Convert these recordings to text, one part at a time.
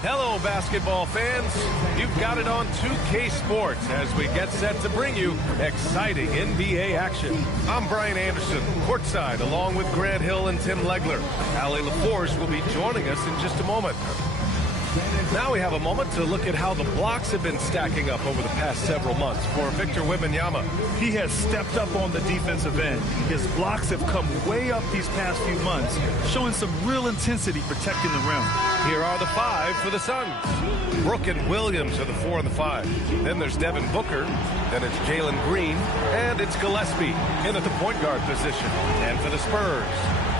Hello, basketball fans. You've got it on 2K Sports as we get set to bring you exciting NBA action. I'm Brian Anderson, courtside, along with Grant Hill and Tim Legler. Allie LaForce will be joining us in just a moment. Now we have a moment to look at how the blocks have been stacking up over the past several months for Victor Wembanyama. He has stepped up on the defensive end. His blocks have come way up these past few months, showing some real intensity protecting the rim. Here are the 5 for the Suns. Brooke and Williams are the 4 and the 5. Then there's Devin Booker. Then it's Jalen Green. And it's Gillespie in at the point guard position. And for the Spurs,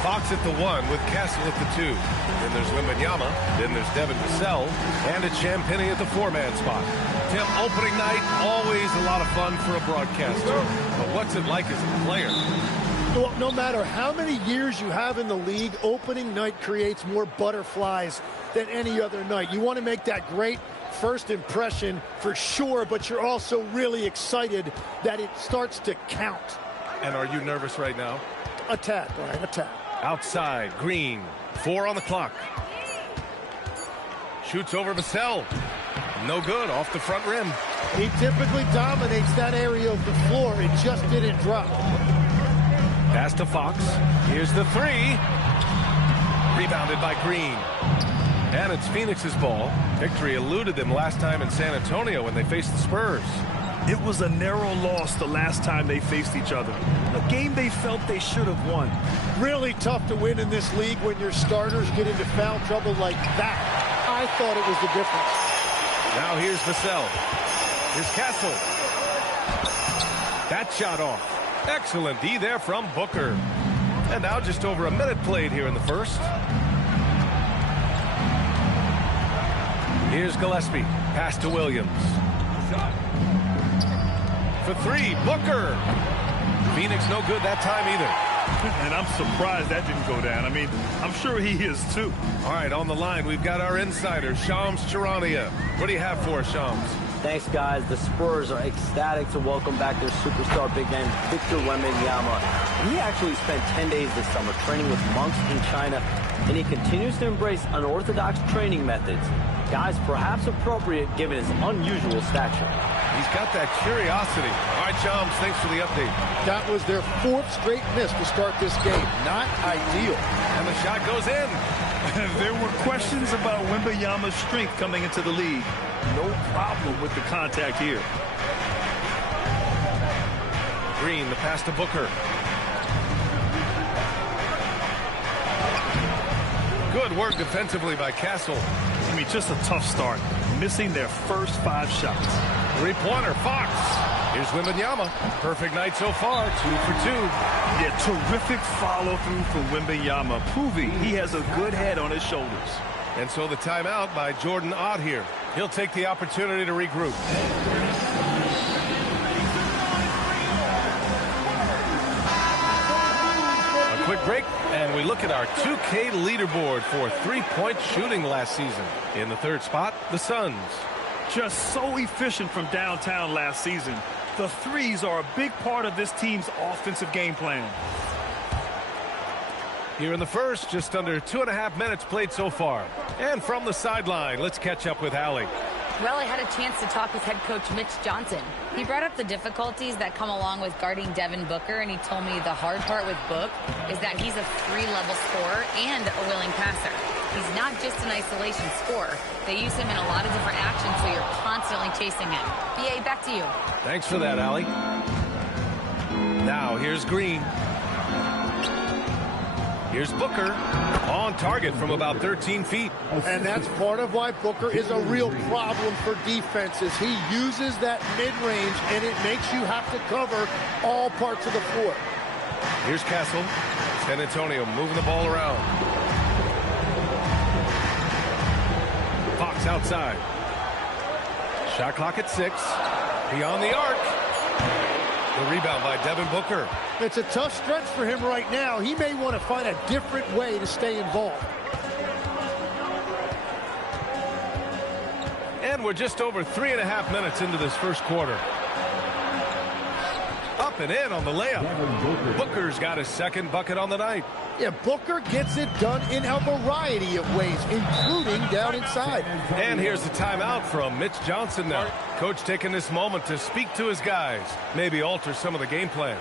Fox at the 1 with Castle at the 2. Then there's Wembanyama. Then there's Devin Booker. And it's Champagnie at the 4-man spot. Tim, opening night, always a lot of fun for a broadcaster. But what's it like as a player? Well, no matter how many years you have in the league, opening night creates more butterflies than any other night. You want to make that great first impression for sure, but you're also really excited that it starts to count. And are you nervous right now? A tad, Brian, a tad. Outside, Green, 4 on the clock. Shoots over Vassell. No good, off the front rim. He typically dominates that area of the floor. It just didn't drop. Pass to Fox. Here's the 3. Rebounded by Green. And it's Phoenix's ball. Victory eluded them last time in San Antonio when they faced the Spurs. It was a narrow loss the last time they faced each other. A game they felt they should have won. Really tough to win in this league when your starters get into foul trouble like that. I thought it was the difference. Now here's Vassell. Here's Castle. That shot off. Excellent D there from Booker. And now just over a minute played here in the first. Here's Gillespie. Pass to Williams. For 3, Booker. Phoenix no good that time either. And I'm surprised that didn't go down. I mean, I'm sure he is too. All right, on the line, we've got our insider, Shams Charania. What do you have for us, Shams? Thanks, guys. The Spurs are ecstatic to welcome back their superstar big man, Victor Wembanyama. He actually spent 10 days this summer training with monks in China, and he continues to embrace unorthodox training methods. Guys, perhaps appropriate given his unusual stature. He's got that curiosity. All right, Shams, thanks for the update. That was their 4th straight miss to start this game. Not ideal. And the shot goes in. There were questions about Wembanyama's strength coming into the league. No problem with the contact here. Green, the pass to Booker. Good work defensively by Castle. I mean, just a tough start. Missing their first 5 shots. 3-pointer, Fox. Here's Wembanyama. Perfect night so far, 2 for 2. Yeah, terrific follow-through for Wembanyama, proving he has a good head on his shoulders. And so the timeout by Jordan Ott here. He'll take the opportunity to regroup. A quick break, and we look at our 2K leaderboard for 3-point shooting last season. In the 3rd spot, the Suns. Just so efficient from downtown last season. The threes are a big part of this team's offensive game plan. Here in the first, just under 2.5 minutes played so far. And from the sideline, let's catch up with Allie. Well, I had a chance to talk with head coach Mitch Johnson. He brought up the difficulties that come along with guarding Devin Booker, and he told me the hard part with Book is that he's a 3-level scorer and a willing passer. He's not just an isolation scorer. They use him in a lot of different actions, so you're constantly chasing him. BA, back to you. Thanks for that, Allie. Now, here's Green. Here's Booker on target from about 13 feet. And that's part of why Booker is a real problem for defenses. He uses that mid-range, and it makes you have to cover all parts of the floor. Here's Castle. San Antonio moving the ball around. Fox outside. Shot clock at 6. Beyond the arc. The rebound by Devin Booker. It's a tough stretch for him right now. He may want to find a different way to stay involved. And we're just over 3.5 minutes into this first quarter. Up and in on the layup. Booker's got his second bucket on the night. Yeah, Booker gets it done in a variety of ways, including down inside. And here's the timeout from Mitch Johnson now. Coach taking this moment to speak to his guys, maybe alter some of the game plan.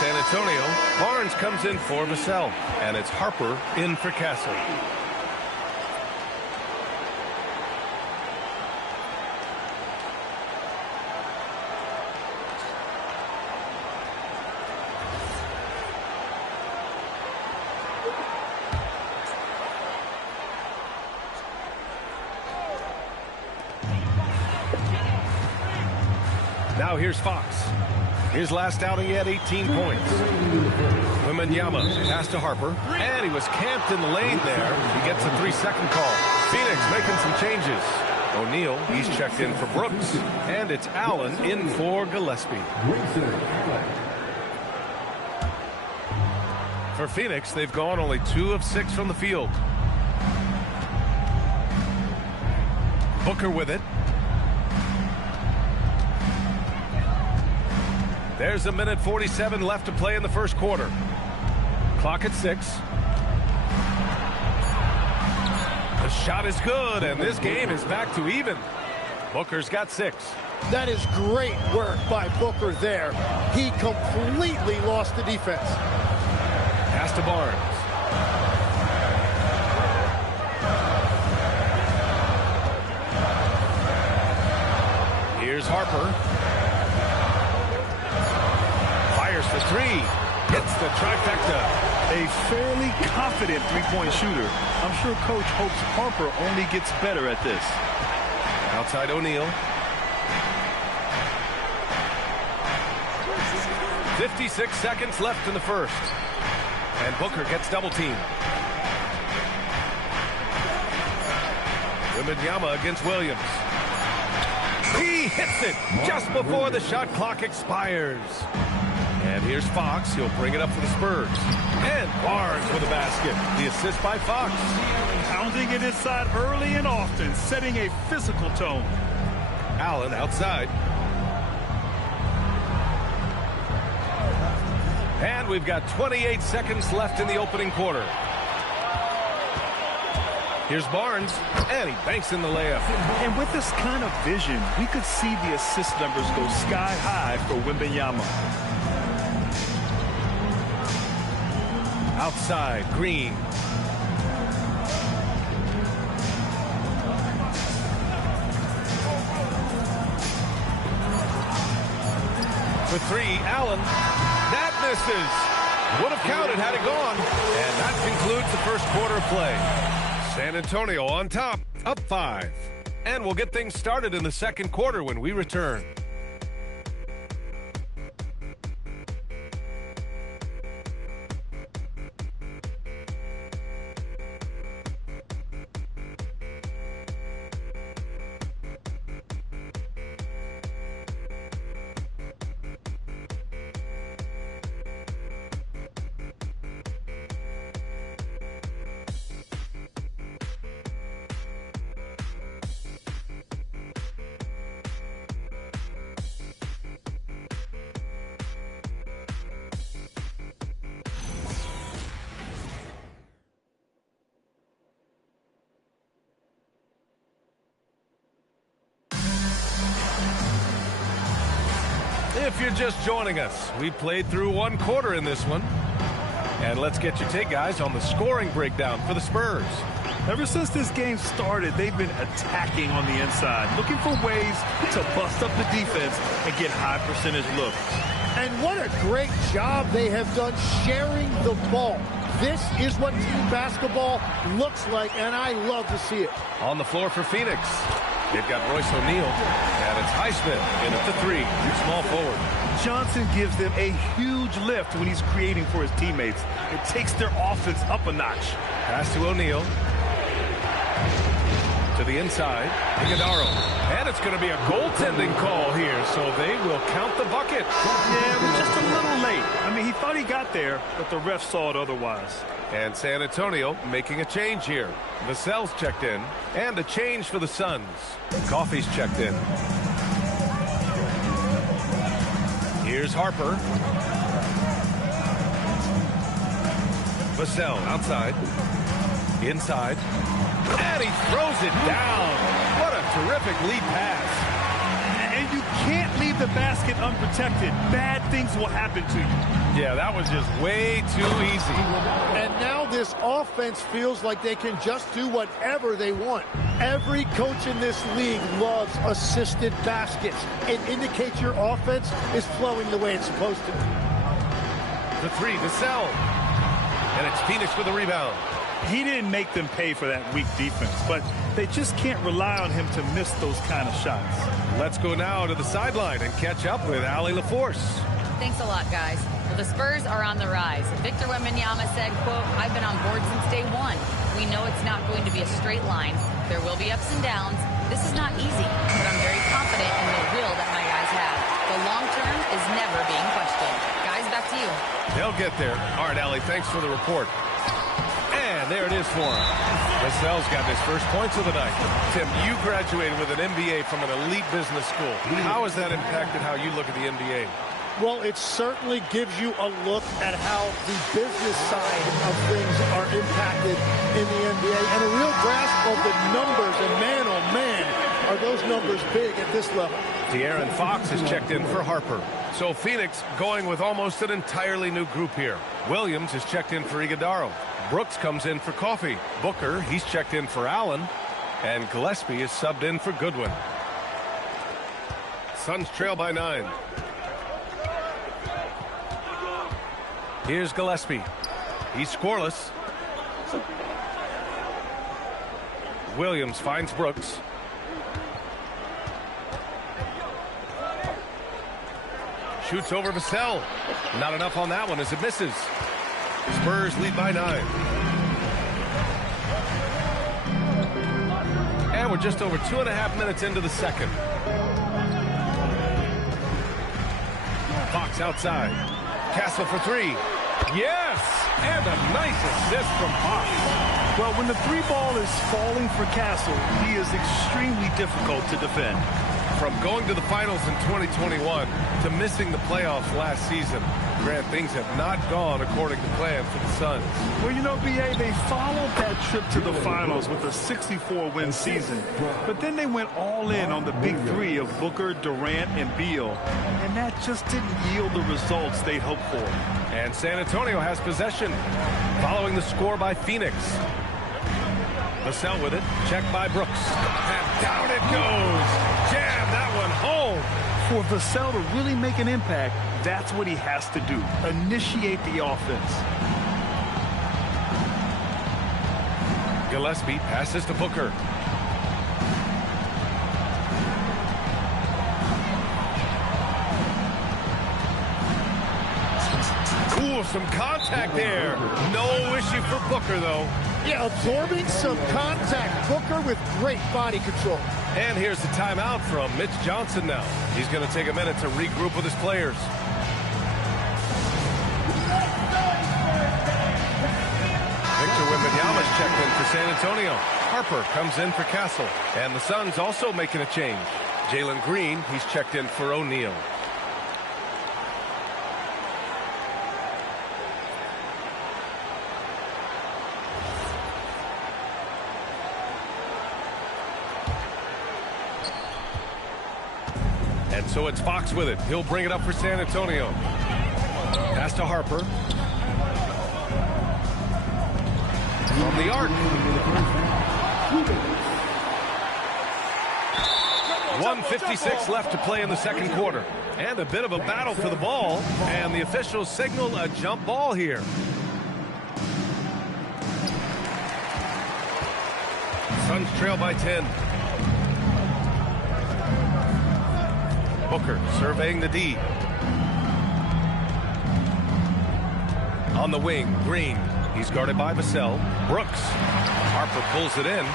San Antonio, Barnes comes in for Vassell, and it's Harper in for Castle. Now here's Fox. His last outing, he had 18 points. Wembanyama pass to Harper, and he was camped in the lane there. He gets a 3-second call. Phoenix making some changes. O'Neal, he's checked in for Brooks, and it's Allen in for Gillespie. For Phoenix, they've gone only 2 of 6 from the field. Booker with it. There's 1:47 left to play in the first quarter. Clock at 6. The shot is good, and this game is back to even. Booker's got 6. That is great work by Booker there. He completely lost the defense. Pass to Barnes. Here's Harper. For 3, hits the trifecta. A fairly confident three-point shooter. I'm sure Coach hopes Harper only gets better at this. Outside O'Neal. 56 seconds left in the first. And Booker gets double-teamed. Wembanyama against Williams. He hits it just before the shot clock expires. And here's Fox. He'll bring it up for the Spurs. And Barnes with a basket. The assist by Fox. Pounding it inside early and often, setting a physical tone. Allen outside. And we've got 28 seconds left in the opening quarter. Here's Barnes, and he banks in the layup. And with this kind of vision, we could see the assist numbers go sky high for Wembanyama. Outside, Green. For 3, Allen. That misses. Would have counted had it gone. And that concludes the first quarter of play. San Antonio on top, up 5. And we'll get things started in the second quarter when we return. If you're just joining us, we played through one quarter in this one. And let's get your take, guys, on the scoring breakdown for the Spurs. Ever since this game started, they've been attacking on the inside, looking for ways to bust up the defense and get high percentage looks. And what a great job they have done sharing the ball. This is what team basketball looks like, and I love to see it. On the floor for Phoenix, they've got Royce O'Neal, and it's Highsmith in at the 3, small forward. Johnson gives them a huge lift when he's creating for his teammates. It takes their offense up a notch. Pass to O'Neal. To To the inside, Iguodaro. And it's going to be a goaltending call here, so they will count the bucket. Yeah, it was just a little late. I mean, he thought he got there, but the ref saw it otherwise. And San Antonio making a change here. Vassell's checked in, and a change for the Suns. Coffey's checked in. Here's Harper. Vassell outside. Inside. And he throws it down. What a terrific lead pass. And you can't leave the basket unprotected. Bad things will happen to you. Yeah, that was just way too easy. And now this offense feels like they can just do whatever they want. Every coach in this league loves assisted baskets. It indicates your offense is flowing the way it's supposed to. The three, Vassell. And it's Phoenix with the rebound. He didn't make them pay for that weak defense, but they just can't rely on him to miss those kind of shots. Let's go now to the sideline and catch up with Allie LaForce. Thanks a lot, guys. Well, the Spurs are on the rise. Victor Wembanyama said, quote, "I've been on board since day one. We know it's not going to be a straight line. There will be ups and downs. This is not easy, but I'm very confident in the will that my guys have. The long term is never being questioned." Guys, back to you. They'll get there. All right, Allie, thanks for the report. And there it is for him. Vassell's got his first points of the night. Tim, you graduated with an MBA from an elite business school. How has that impacted how you look at the NBA? Well, it certainly gives you a look at how the business side of things are impacted in the NBA and a real grasp of the numbers. And man, oh man, are those numbers big at this level. De'Aaron Fox has checked in for Harper. So Phoenix going with almost an entirely new group here. Williams has checked in for Iguodaro. Brooks comes in for Coffey. Booker, he's checked in for Allen. And Gillespie is subbed in for Goodwin. Suns trail by 9. Here's Gillespie. He's scoreless. Williams finds Brooks. Shoots over Vassell. Not enough on that one as it misses. Spurs lead by 9. And we're just over 2.5 minutes into the second. Fox outside. Castle for three. Yes! And a nice assist from Fox. Well, when the three ball is falling for Castle, he is extremely difficult to defend. From going to the finals in 2021 to missing the playoffs last season, Grant, things have not gone according to plan for the Suns. Well, you know, B.A., they followed that trip to the finals with a 64-win season. But then they went all in on the big three of Booker, Durant, and Beal. And that just didn't yield the results they'd hoped for. And San Antonio has possession following the score by Phoenix. Vassell with it. Checked by Brooks. And down it goes. Jam that one home. For Vassell to really make an impact, that's what he has to do. Initiate the offense. Gillespie passes to Booker. Ooh, some contact there. No issue for Booker, though. Yeah, absorbing some contact. Booker with great body control. And here's the timeout from Mitch Johnson now. He's going to take a minute to regroup with his players. Victor Wembanyama's checked in for San Antonio. Harper comes in for Castle. And the Suns also making a change. Jalen Green, he's checked in for O'Neal. And so it's Fox with it. He'll bring it up for San Antonio. Pass to Harper. From the arc. 1:56 left to play in the second quarter. And a bit of a battle for the ball. And the officials signal a jump ball here. Suns trail by 10. Booker surveying the D. On the wing, Green. He's guarded by Vassell. Brooks. Harper pulls it in.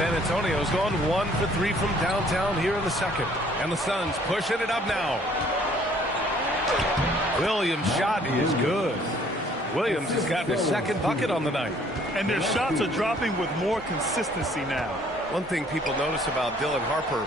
San Antonio's gone 1 for 3 from downtown here in the second. And the Suns pushing it up now. Williams' shot is good. Williams has gotten his second bucket on the night. And their shots are dropping with more consistency now. One thing people notice about Dylan Harper,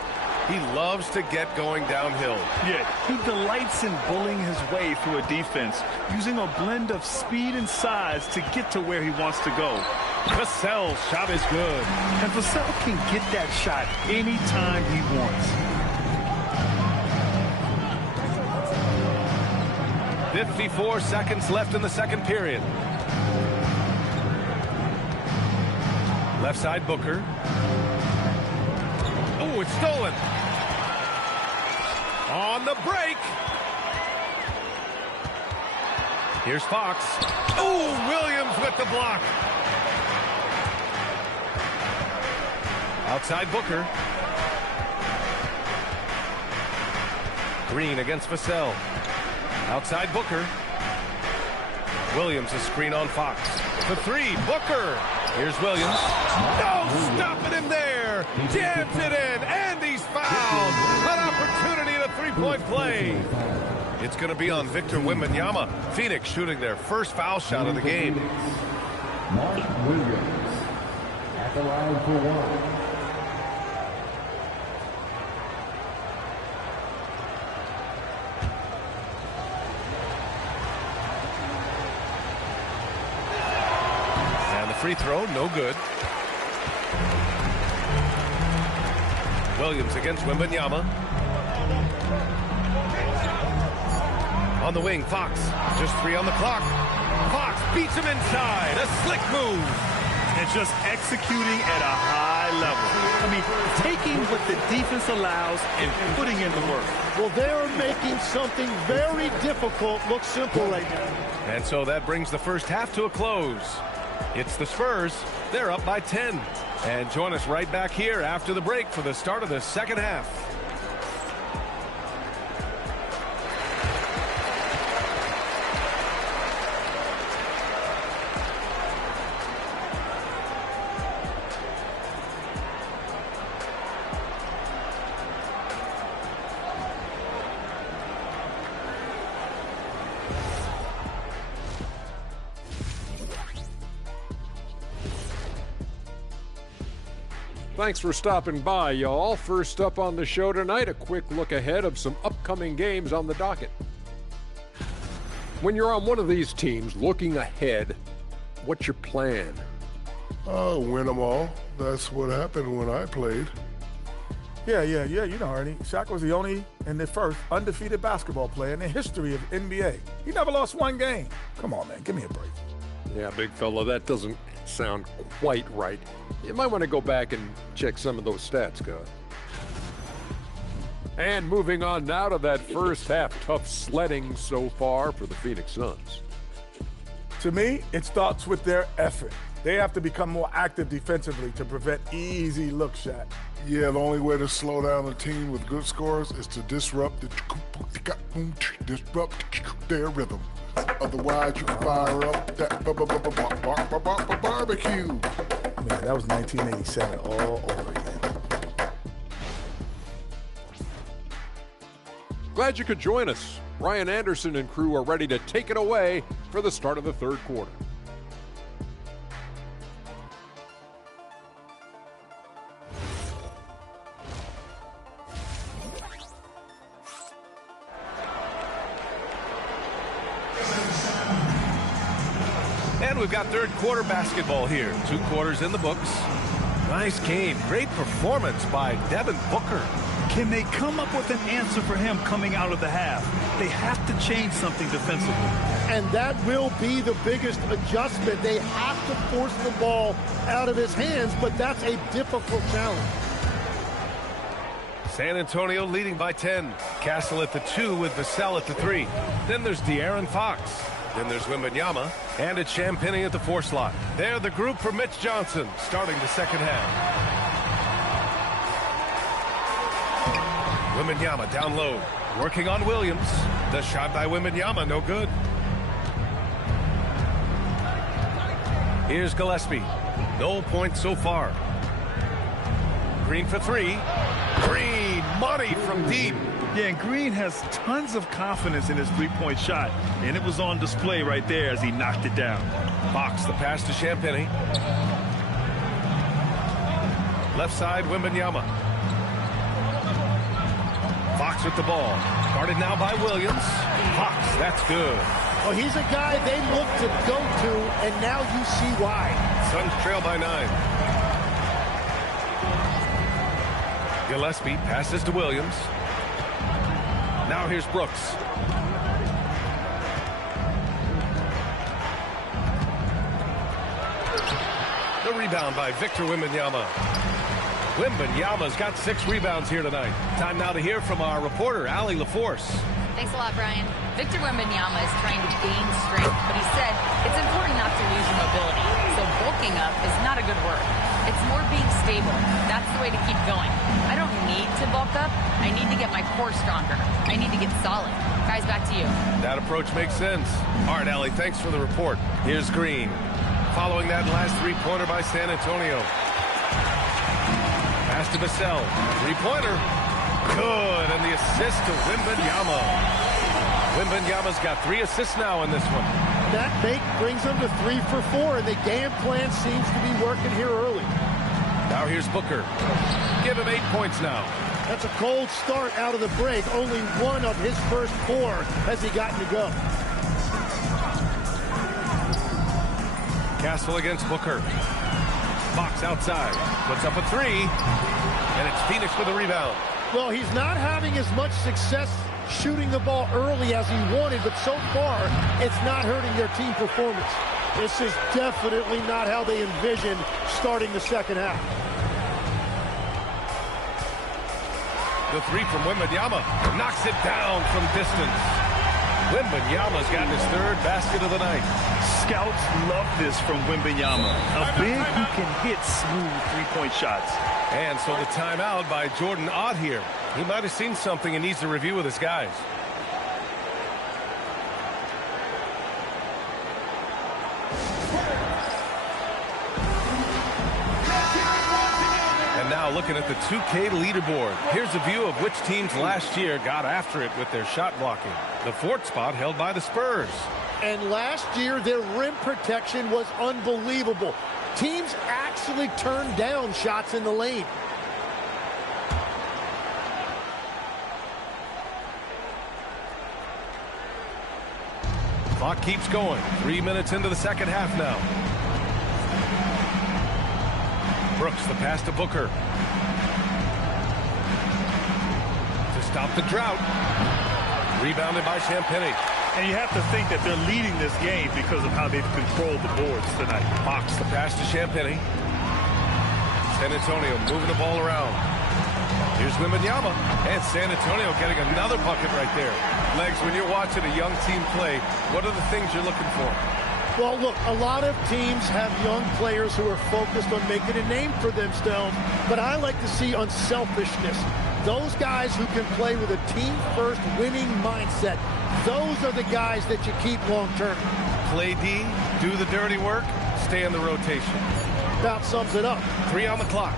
he loves to get going downhill. Yeah, he delights in bullying his way through a defense, using a blend of speed and size to get to where he wants to go. Vassell's shot is good. And Vassell can get that shot anytime he wants. 54 seconds left in the second period. Left side Booker. Oh, it's stolen. On the break. Here's Fox. Oh, Williams with the block. Outside Booker. Green against Vassell. Outside Booker. Williams a screen on Fox. The three, Booker. Here's Williams. No, stopping him there. Jams it in, and he's fouled. An opportunity at a three-point play. It's going to be on Victor Wembanyama. Phoenix shooting their first foul shot of the game. Mark Williams at the line for one. Free throw, no good. Williams against Wembanyama. On the wing, Fox. Just 3 on the clock. Fox beats him inside. A slick move. And just executing at a high level. I mean, taking what the defense allows and putting in the work. Well, they're making something very difficult look simple right now. And so that brings the first half to a close. It's the Spurs. They're up by 10. And join us right back here after the break for the start of the second half. Thanks for stopping by, y'all. First up on the show tonight, a quick look ahead of some upcoming games on the docket. When you're on one of these teams looking ahead, what's your plan? Win them all. That's what happened when I played. Yeah. You know, Ernie. Shaq was the only and the first undefeated basketball player in the history of NBA. He never lost one game. Come on, man. Give me a break. Yeah, big fella, that doesn't sound quite right. You might want to go back and check some of those stats, Scott. And moving on now to that first half, tough sledding so far for the Phoenix Suns. To me, it starts with their effort. They have to become more active defensively to prevent easy look shots. Yeah, the only way to slow down a team with good scores is to disrupt their rhythm. Otherwise, you can fire up that barbecue. Man, that was 1987 all over again. Glad you could join us. Ryan Anderson and crew are ready to take it away for the start of the third quarter. And we've got third quarter basketball here. 2 quarters in the books. Nice game. Great performance by Devin Booker. Can they come up with an answer for him coming out of the half? They have to change something defensively. And that will be the biggest adjustment. They have to force the ball out of his hands, but that's a difficult challenge. San Antonio leading by 10. Castle at the 2 with Vassell at the 3. Then there's De'Aaron Fox. Then there's Wembanyama, and it's Champagnie at the 4 slot. They're the group for Mitch Johnson, starting the second half. Wembanyama down low, working on Williams. The shot by Wembanyama, no good. Here's Gillespie. No points so far. Green for three. Green, money from deep. Yeah, and Green has tons of confidence in his three-point shot, and it was on display right there as he knocked it down. Fox, the pass to Champagny. Left side, Wembanyama. Fox with the ball. Guarded now by Williams. Fox, that's good. Well, he's a guy they look to go to, and now you see why. Suns trail by 9. Gillespie passes to Williams. Now here's Brooks. The rebound by Victor Wembanyama. Wembanyama's got 6 rebounds here tonight. Time now to hear from our reporter, Allie LaForce. Thanks a lot, Brian. Victor Wembanyama is trying to gain strength, but he said it's important not to lose your mobility. So bulking up is not a good word. It's more being stable. That's the way to keep going. I don't need to bulk up. I need to get my core stronger. I need to get solid. Guys, back to you. That approach makes sense. All right, Allie, thanks for the report. Here's Green. Following that last three-pointer by San Antonio. Pass to Vassell. Three-pointer. Good, and the assist to Wembanyama. Wembanyama's got 3 assists now in this one. That make brings them to 3 for 4, and the game plan seems to be working here early. Now here's Booker. Give him 8 points now. That's a cold start out of the break. Only 1 of his first 4 has he gotten to go. Castle against Booker. Fox outside. Puts up a 3. And it's Phoenix with a rebound. Well, he's not having as much success shooting the ball early as he wanted, but so far, it's not hurting their team performance. This is definitely not how they envisioned starting the second half. The 3 from Wembanyama. Knocks it down from distance. Wembanyama's gotten his 3rd basket of the night. Scouts love this from Wembanyama. A big who can hit smooth three-point shots. And so the timeout by Jordan Ott here. He might have seen something and needs to review with his guys. And now looking at the 2K leaderboard. Here's a view of which teams last year got after it with their shot blocking. The 4th spot held by the Spurs. And last year, their rim protection was unbelievable. Teams actually turned down shots in the lane. Clock keeps going. 3 minutes into the second half now. Brooks, the pass to Booker. To stop the drought. Rebounded by Champagny. And you have to think that they're leading this game because of how they've controlled the boards tonight. Fox, the pass to Champagny. San Antonio moving the ball around. Here's Wembanyama. And San Antonio getting another bucket right there. Legs, when you're watching a young team play, what are the things you're looking for? Well, look, a lot of teams have young players who are focused on making a name for themselves, but I like to see unselfishness. Those guys who can play with a team-first winning mindset, those are the guys that you keep long-term. Play D, do the dirty work, stay in the rotation. About sums it up. 3 on the clock.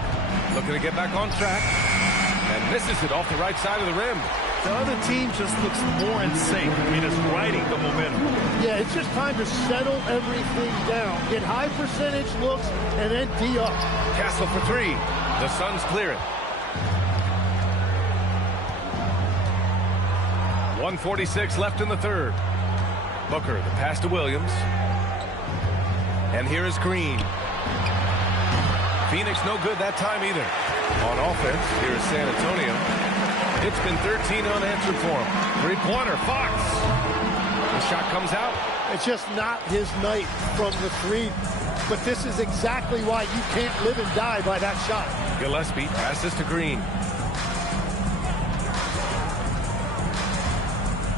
Looking to get back on track. And misses it off the right side of the rim. The other team just looks more in sync. I mean, it's riding the momentum. Yeah, it's just time to settle everything down. Get high percentage looks and then D up. Castle for 3. The Suns clear it. 1:46 left in the 3rd. Booker, the pass to Williams. And here is Green. Phoenix no good that time either. On offense, here is San Antonio. It's been 13 unanswered for him. Three-pointer, Fox. The shot comes out. It's just not his night from the 3. But this is exactly why you can't live and die by that shot. Gillespie passes to Green.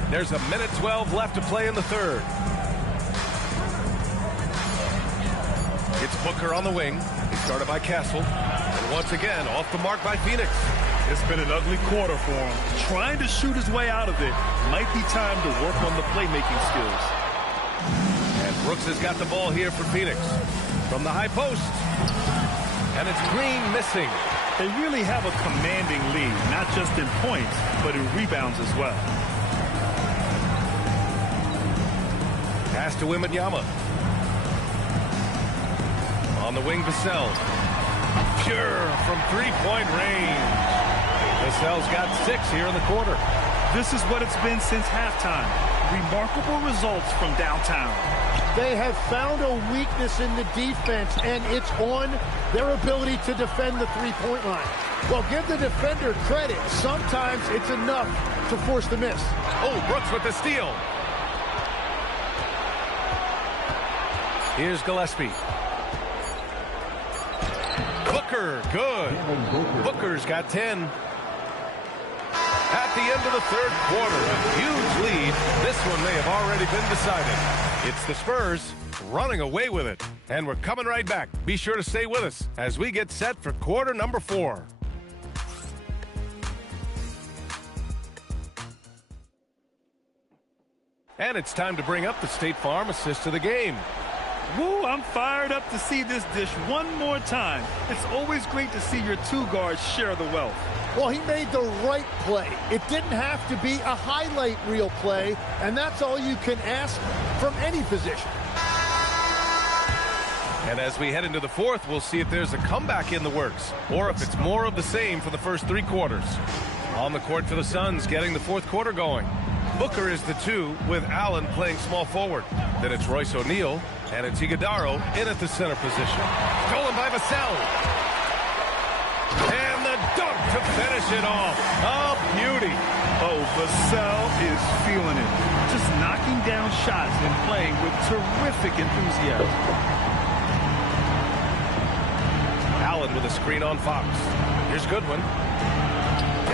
There's a minute 12 left to play in the 3rd. It's Booker on the wing. He's started by Castle. And once again, off the mark by Phoenix. It's been an ugly quarter for him. Trying to shoot his way out of it. Might be time to work on the playmaking skills. And Brooks has got the ball here for Phoenix. From the high post. And it's Green missing. They really have a commanding lead, not just in points, but in rebounds as well. Pass to Wembanyama. On the wing, Vassell. Pure from three-point range. Vassell's got 6 here in the quarter. This is what it's been since halftime. Remarkable results from downtown. They have found a weakness in the defense, and it's on their ability to defend the three-point line. Well, give the defender credit. Sometimes it's enough to force the miss. Oh, Brooks with the steal. Here's Gillespie. Booker, good. Booker's got 10. At the end of the third quarter, a huge lead. This one may have already been decided. It's the Spurs running away with it. And we're coming right back. Be sure to stay with us as we get set for quarter number 4. And it's time to bring up the State Farm assist of the game. Woo, I'm fired up to see this dish one more time. It's always great to see your two guards share the wealth. Well, he made the right play. It didn't have to be a highlight reel play, and that's all you can ask from any position. And as we head into the fourth, we'll see if there's a comeback in the works, or if it's more of the same for the first 3 quarters. On the court for the Suns, getting the fourth quarter going. Booker is the 2, with Allen playing small forward. Then it's Royce O'Neal, and it's Iguodaro in at the center position. Stolen by Vassell. And the dunk to finish it off. A beauty. Oh, Vassell is feeling it. Just knocking down shots and playing with terrific enthusiasm. Allen with a screen on Fox. Here's Goodwin.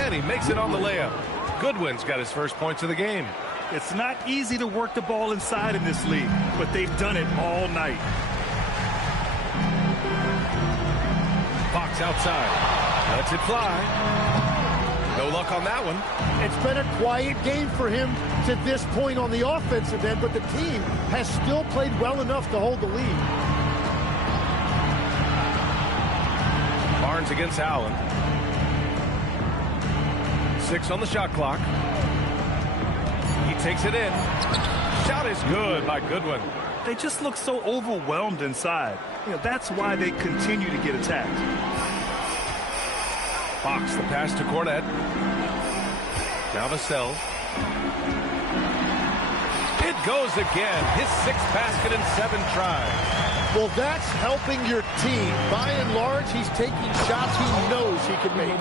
And he makes it on the layup. Goodwin's got his first points of the game. It's not easy to work the ball inside in this league, but they've done it all night. Fox outside. Lets it fly. No luck on that one. It's been a quiet game for him to this point on the offensive end, but the team has still played well enough to hold the lead. Barnes against Allen. 6 on the shot clock. He takes it in. Shot is good by Goodwin. They just look so overwhelmed inside. That's why they continue to get attacked. Fox, the pass to Cornette. Now Vassell. It goes again. His 6th basket in 7 tries. Well, that's helping your team. By and large, he's taking shots he knows he can make.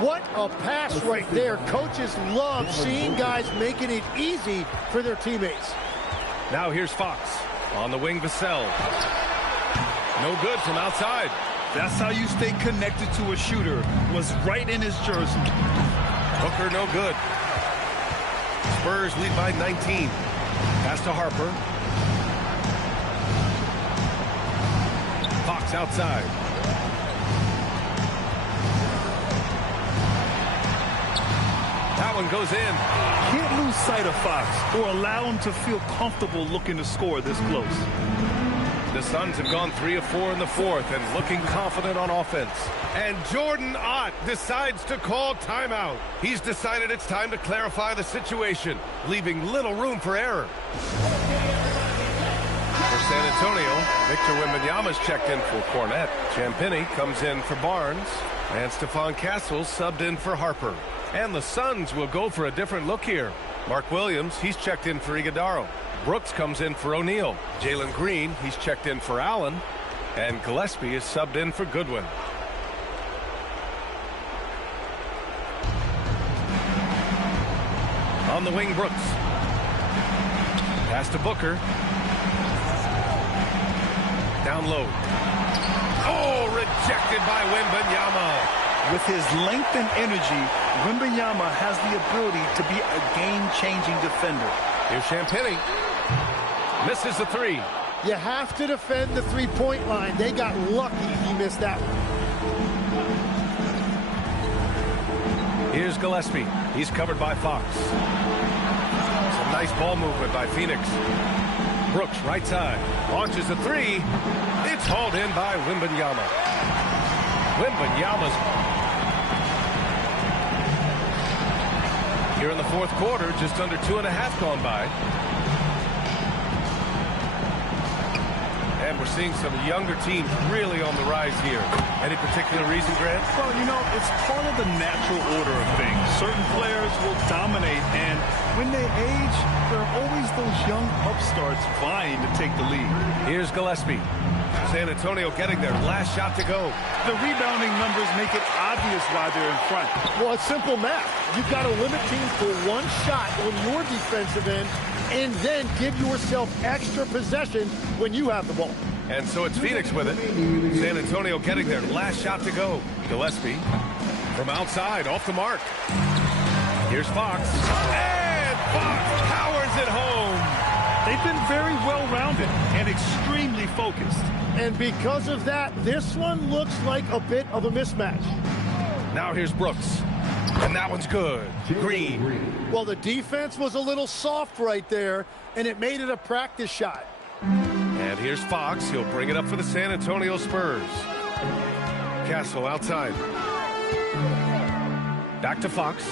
What a pass right there. Coaches love seeing guys making it easy for their teammates. Now here's Fox. On the wing, Vassell. No good from outside. That's how you stay connected to a shooter. Was right in his jersey. Booker no good. Spurs lead by 19. Pass to Harper. Fox outside. That one goes in. Can't lose sight of Fox or allow him to feel comfortable looking to score this close. The Suns have gone 3 of 4 in the fourth and looking confident on offense. And Jordan Ott decides to call timeout. He's decided it's time to clarify the situation, leaving little room for error. For San Antonio, Victor Wembanyama's checked in for Cornette. Champagnie comes in for Barnes. And Stephon Castle's subbed in for Harper. And the Suns will go for a different look here. Mark Williams, he's checked in for Iguodaro. Brooks comes in for O'Neal. Jalen Green, he's checked in for Allen. And Gillespie is subbed in for Goodwin. On the wing, Brooks. Pass to Booker. Down low. Oh, rejected by Wembanyama. With his length and energy, Wembanyama has the ability to be a game-changing defender. Here's Champagnie. Misses the 3. You have to defend the three-point line. They got lucky he missed that one. Here's Gillespie. He's covered by Fox. Some nice ball movement by Phoenix. Brooks, right side. Launches a 3. It's hauled in by Wembanyama. Wembanyama's Here in the fourth quarter, just under 2.5 gone by. And we're seeing some younger teams really on the rise here. Any particular reason, Grant? Well, you know, it's part of the natural order of things. Certain players will dominate, and when they age, there are always those young upstarts vying to take the lead. Here's Gillespie. San Antonio getting their last shot to go. The rebounding numbers make it obvious why they're in front. Well, it's simple math. You've got to limit teams to one shot on your defensive end and then give yourself extra possession when you have the ball. And so it's Phoenix with it. San Antonio getting their last shot to go. Gillespie from outside, off the mark. Here's Fox. And Fox powers it home. They've been very well-rounded and extremely focused. And because of that, this one looks like a bit of a mismatch. Now here's Brooks. And that one's good. Green. Well, the defense was a little soft right there, and it made it a practice shot. And here's Fox. He'll bring it up for the San Antonio Spurs. Castle outside. Back to Fox.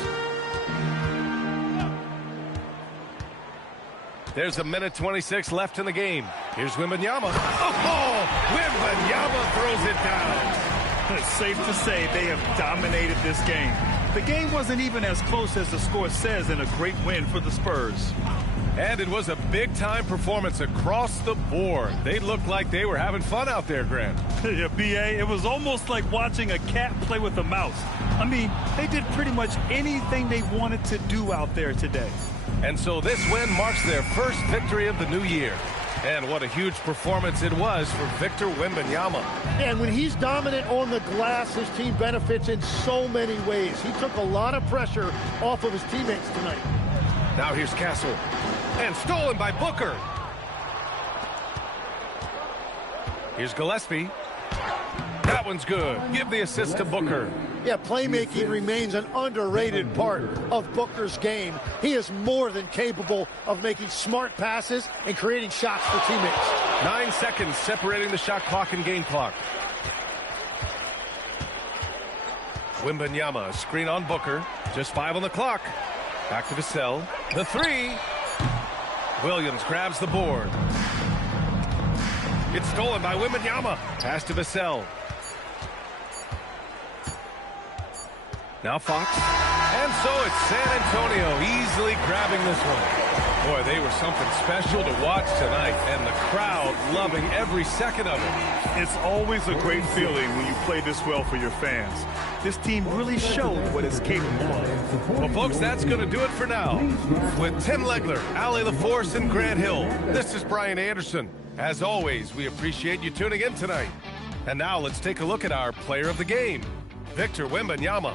There's 1:26 left in the game. Here's Wembanyama. Oh, Wembanyama throws it down. It's safe to say they have dominated this game. The game wasn't even as close as the score says in a great win for the Spurs. And it was a big-time performance across the board. They looked like they were having fun out there, Grant. Yeah, B.A., it was almost like watching a cat play with a mouse. I mean, they did pretty much anything they wanted to do out there today. And so this win marks their first victory of the new year. And what a huge performance it was for Victor Wembanyama. And when he's dominant on the glass, his team benefits in so many ways. He took a lot of pressure off of his teammates tonight. Now here's Castle. And stolen by Booker. Here's Gillespie. That one's good. Give the assist to Booker. Yeah, playmaking remains an underrated part of Booker's game. He is more than capable of making smart passes and creating shots for teammates. 9 seconds separating the shot clock and game clock. Wembanyama, screen on Booker. Just 5 on the clock. Back to Vassell. The three. Williams grabs the board. It's stolen by Wembanyama. Pass to Vassell. Now Fox. And so it's San Antonio easily grabbing this one. Boy, they were something special to watch tonight, and the crowd loving every second of it. It's always a great feeling when you play this well for your fans. This team really showed what it's capable of. Well, folks, that's going to do it for now. With Tim Legler, Ali LaForce, and Grant Hill, this is Brian Anderson. As always, we appreciate you tuning in tonight. And now let's take a look at our player of the game, Victor Wembanyama.